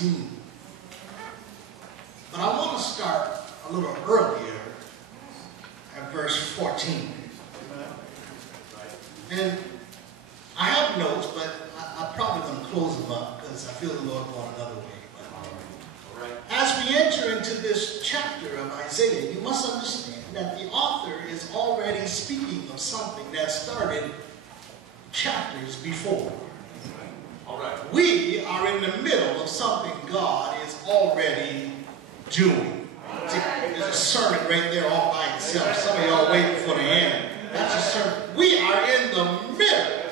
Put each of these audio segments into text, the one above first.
19. But I want to start a little earlier at verse 14. And I have notes, but I'm probably going to close them up because I feel the Lord going another way. As we enter into this chapter of Isaiah, you must understand that the author is already speaking of something that started chapters before. We are in the middle of something God is already doing. See, there's a sermon right there all by itself. Some of y'all waiting for the end. That's a sermon. We are in the middle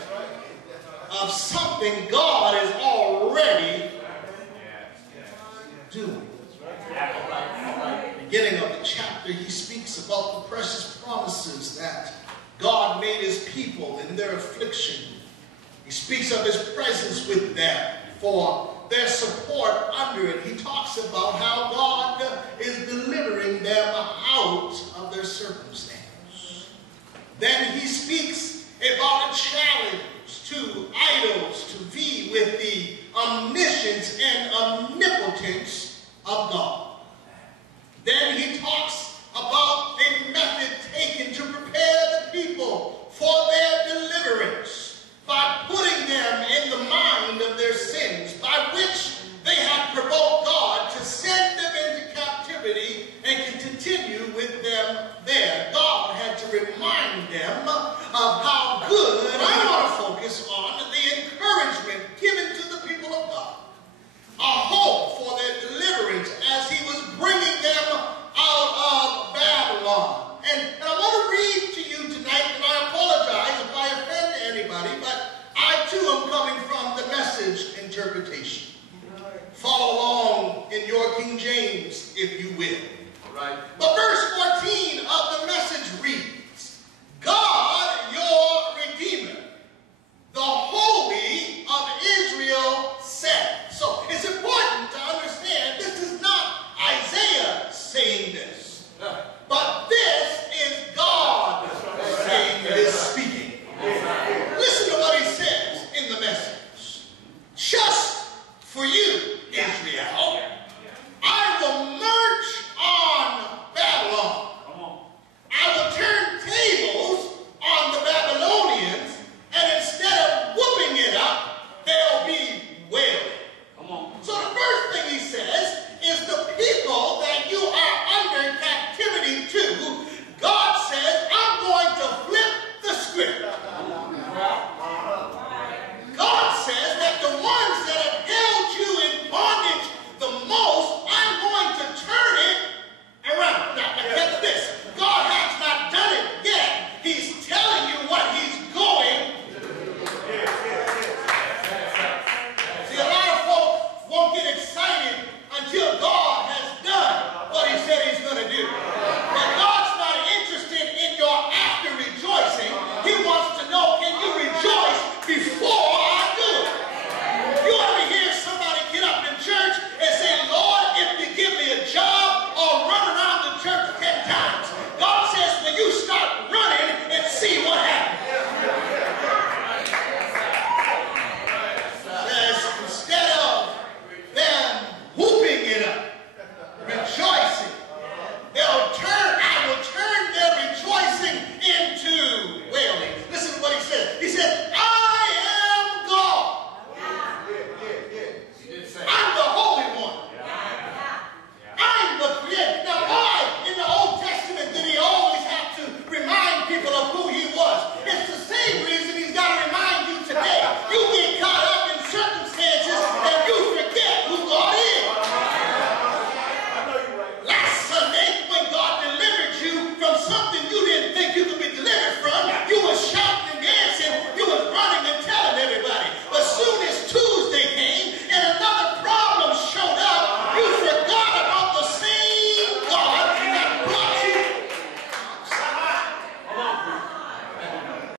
of something God is already doing. Beginning of the chapter, he speaks about the precious promises that God made his people in their affliction. He speaks of his presence with them for their support under it. He talks about how God is delivering them out of their circumstance. Then he speaks about a challenge to idols to be with the omniscience and omnipotence of God. Then he talks about a method taken to prepare the people for their deliverance by putting them in the mind of their sins, by which they had provoked God to send them into captivity and to continue with them there. God had to remind them of how good. I want to focus on the encouragement given to the people of God, a hope for their deliverance as he was bringing them out of Babylon. And I want to read to you tonight, and I apologize if I offend anybody, but I too am coming from the Message interpretation. Follow along in your King James, if you will. All right.